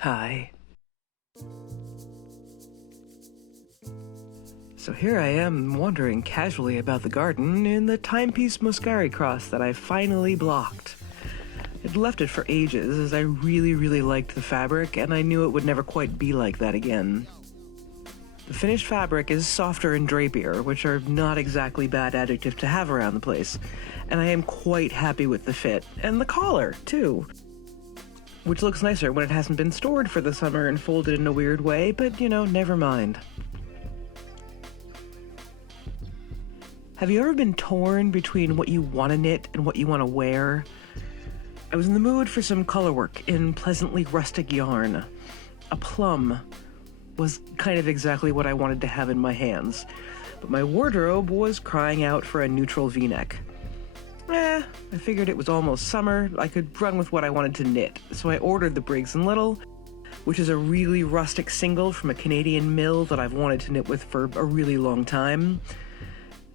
Hi. So here I am wandering casually about the garden in the timepiece muscari cross that I finally blocked. I'd left it for ages as I really liked the fabric and I knew it would never quite be like that again. The finished fabric is softer and drapier, which are not exactly bad adjectives to have around the place, and I am quite happy with the fit, and the collar, too. Which looks nicer when it hasn't been stored for the summer and folded in a weird way, but, never mind. Have you ever been torn between what you want to knit and what you want to wear? I was in the mood for some color work in pleasantly rustic yarn. A plum was kind of exactly what I wanted to have in my hands, but my wardrobe was crying out for a neutral v-neck. I figured it was almost summer, I could run with what I wanted to knit, so I ordered the Briggs & Little, which is a really rustic single from a Canadian mill that I've wanted to knit with for a really long time.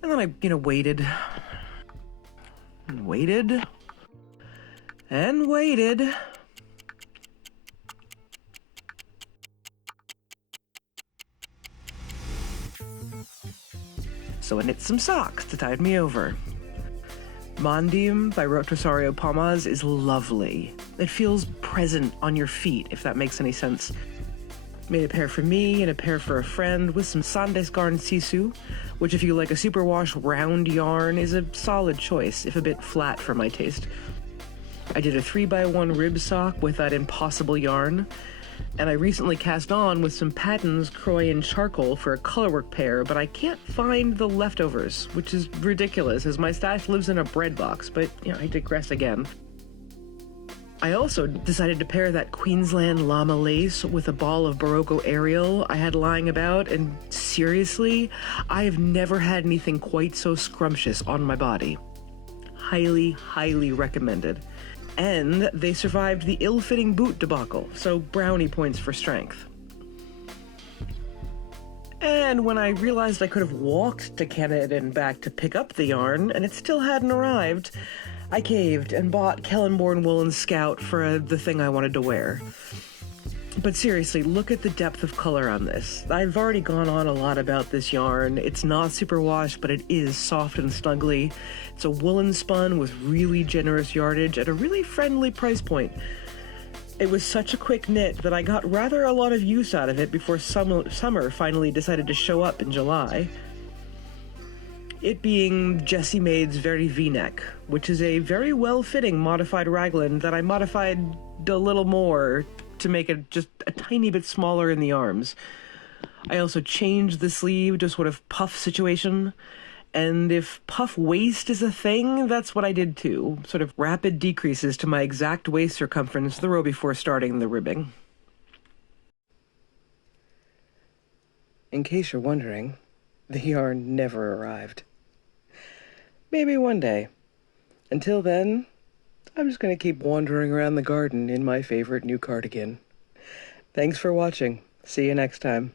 And then I, waited, and waited, and waited. So I knit some socks to tide me over. Mondium by Rosario Palmas is lovely. It feels present on your feet, if that makes any sense. Made a pair for me and a pair for a friend with some Sandesgarn Sisu, which if you like a superwash round yarn is a solid choice, if a bit flat for my taste. I did a 3x1 rib sock with that impossible yarn, and I recently cast on with some Patton's Croyan charcoal for a colorwork pair, but I can't find the leftovers, which is ridiculous as my stash lives in a bread box, but I digress again. I also decided to pair that Queensland llama lace with a ball of Barocco Ariel I had lying about, and seriously, I have never had anything quite so scrumptious on my body. Highly recommended. And they survived the ill-fitting boot debacle, so brownie points for strength. And when I realized I could have walked to Canada and back to pick up the yarn, and it still hadn't arrived, I caved and bought Kellenborn Woolen Scout for the thing I wanted to wear. But seriously, look at the depth of color on this. I've already gone on a lot about this yarn. It's not superwash, but it is soft and snuggly. It's a woolen spun with really generous yardage at a really friendly price point. It was such a quick knit that I got rather a lot of use out of it before summer finally decided to show up in July. It being Jessie Maid's Very V-neck, which is a very well-fitting modified raglan that I modified a little more to make it just a tiny bit smaller in the arms. I also changed the sleeve to sort of puff situation, and if puff waist is a thing, that's what I did too. Sort of rapid decreases to my exact waist circumference the row before starting the ribbing. In case you're wondering, the yarn never arrived. Maybe one day. Until then, I'm just going to keep wandering around the garden in my favorite new cardigan. Thanks for watching. See you next time.